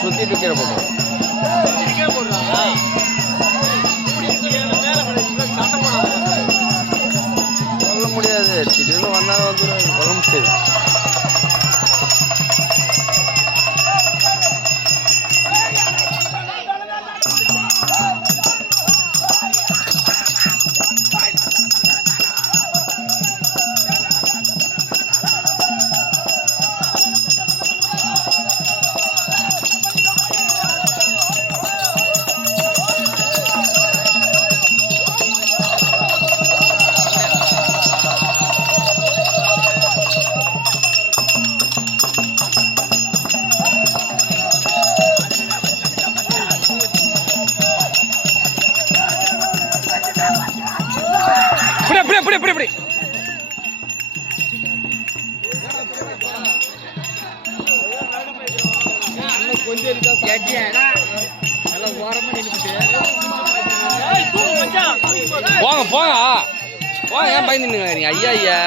சுத்திட்டு கீழே போட்டு இருக்கே போடுறாங்க மேல கிடையாது சட்டம் போடாத. சொல்ல முடியாது. திடீர்னு வந்தாலும் வந்துடும் சொல்ல முடியாது. இப்படி இப்படி இப்படி. போங்க போங்க. போங்க ஏன் பயந்துன்னு ஐயா ஐயா.